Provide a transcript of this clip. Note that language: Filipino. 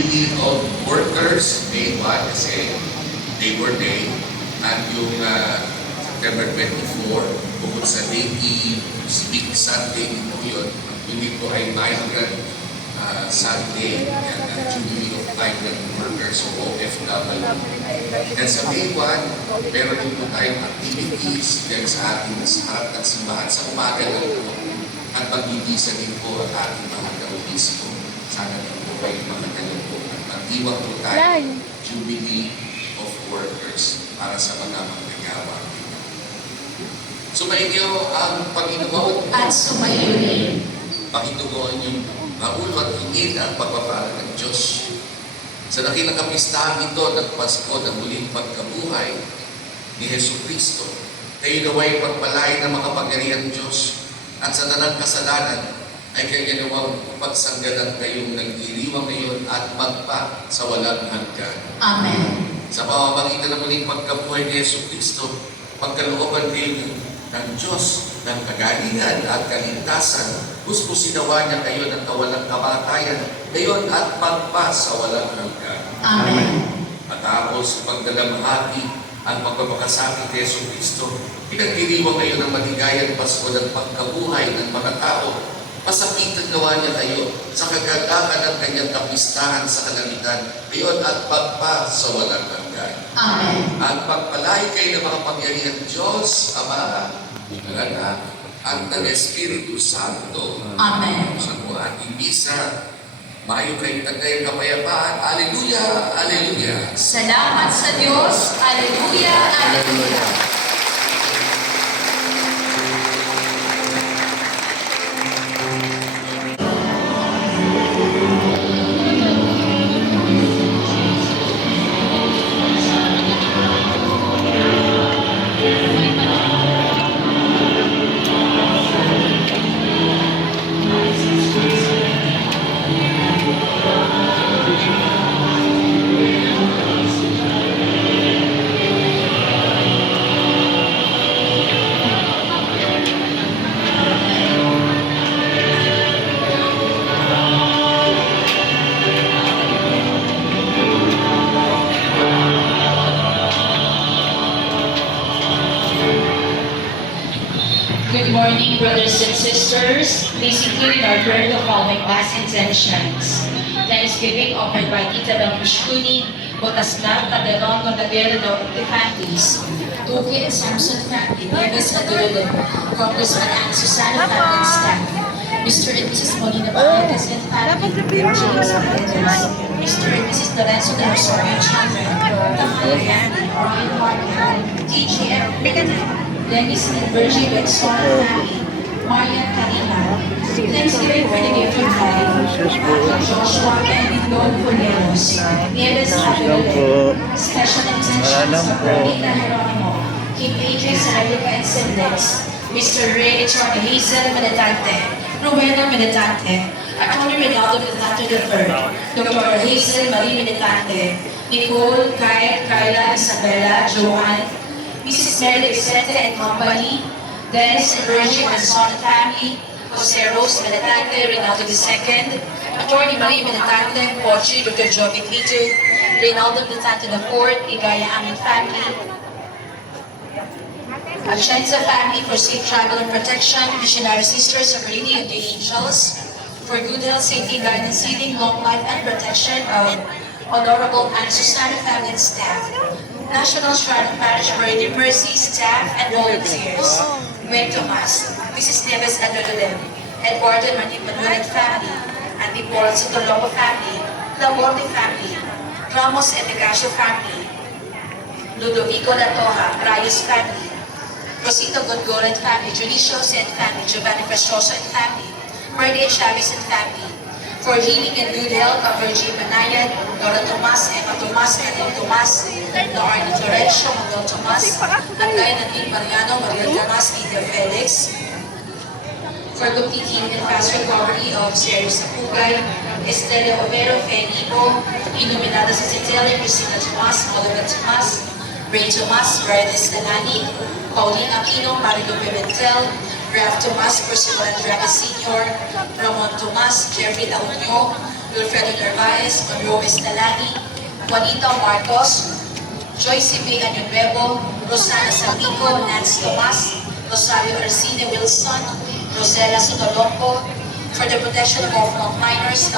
Jubilee of Workers, Day 1 kasi Labor Day. At yung ah, September 24, bukod sa Eve, Big Sunday po yun. Yun po ay Migrant ah, Sunday, yan, ah, Jubilee of Migrant Workers o OFW. Then sa May 1, meron din po tayong activities dyan sa ating sa harap ng simbahan sa umaga lang. At pagbibisa din po ang ating mga kaubispo. Sana din po kayo makatalo po at magdiwag po tayo Jubilee of Workers para sa mga manggagawa. Sumainyo ang Panginoon at sumayo rin. Panginoon yung maulo at hingin ang pagpapala ng Diyos. Sa dakilang kapistahan ito ng Pasko na muling pagkabuhay ni Heso Kristo, kayo naway pagpalain ng makapangyarihan Diyos at sa tanang kasalanan ay kanya nawang pagsanggalan kayong nagdiriwang ngayon at magpa sa walang hanggan. Amen. Sa pamamagitan ng muling pagkabuhay ni Yesu Kristo, pagkalooban kayo ng, Diyos ng kagalingan at kaligtasan, puspusin nawa niya kayo ng kawalang kamatayan, ngayon at magpa sa walang hanggan. Amen. Matapos pagdalamhati ang pagpapakasakit ni Yesu Kristo, pinagdiriwang kayo ng maligayang Pasko ng pagkabuhay ng mga tao. Pasakitan gawa niya kayo sa kagagahan ng kanyang kapistahan sa kalamitan, ngayon at pagpa sa walang hanggan. Amen. At pagpalay kayo ng mga pangyarihan Diyos, Ama, Anak, at ng Espiritu Santo. Amen. Sa ating misa, mayo kayo tagay kapayapaan. Aleluya! Aleluya! Salamat sa Diyos. Aleluya. Aleluya. Good morning, brothers and sisters. Please include in our prayer the following Mass intentions. Thanksgiving offered by Tita Bel Pushkuni, Botasnar, Tagalong, Nagagero, the families. Tuki and Samson family, Neves Adololo, Congressman and Susana family and staff. Mr. and Mrs. Molina Banegas and family, James Menendez, Mr. and Mrs. Lorenzo de Rosario children, Tamaya family, Ryan Martin, TGM, Dennis and Virgie Benson family, Maria Karina, Thanksgiving for the gift of life, Joshua and Nicole Funeros, Nieves Aguilera, Special intentions Bernita Geronimo, Kim Adrian Saralica and siblings, Mr. Ray Richard Hazel Meditante, Rowena Meditante, Attorney Rinaldo Meditante III, Dr. Hazel Marie Meditante, Nicole, Kyle, Kyla, Isabella, Joanne, Mrs. Mary Vicente and Company, Dennis and Virgin and Son family, Jose Rose Meditante, Rinaldo II, Attorney Marie Meditante, Pochi, Dr. Jovic Peter, Rinaldo Meditante IV, Igaya Amin family, Atienza family for safe travel and protection, Missionary Sisters of Lady of the Angels, for good health, safety, guidance, healing, long life, and protection of Honorable and Susana family and staff, National Shrine of for Redeemed Mercy staff and volunteers, Gwen Tomas, Mrs. Neves Adololem, Eduardo Manuel family, Paul Sotolomo family, Laborde family, Ramos and Negasio family, Ludovico Latoja, Rayos family, Rosito Gongola and family, Junicio and family, Giovanni Prestoso and family, Margaret Chavez and family, for healing and good health of Virgin Manayan, Dora Tomas, Emma Tomas, Edel Tomas, Lauren Florencio, Manuel Tomas, at Guy Nadine Mariano, Maria Tomas, Lydia Felix, for complete healing and fast recovery of Serious Sapugay, Estela Overo, Fenipo, Iluminada Sicitelia, Cristina Tomas, Oliver Tomas, Ray Tomas, Verdes Danani, Pauline Aquino, Marido Pimentel, Ralph Tomas, Percival Andrade Sr., Ramon Tomas, Jeffrey Daunyo, Wilfredo Narvaez, Monroe Estalani, Juanita Marcos, Joyce B. Año Rosana Sabico, Nance Tomas, Rosario Arcine Wilson, Rosella Sotolompo, for the protection of all minors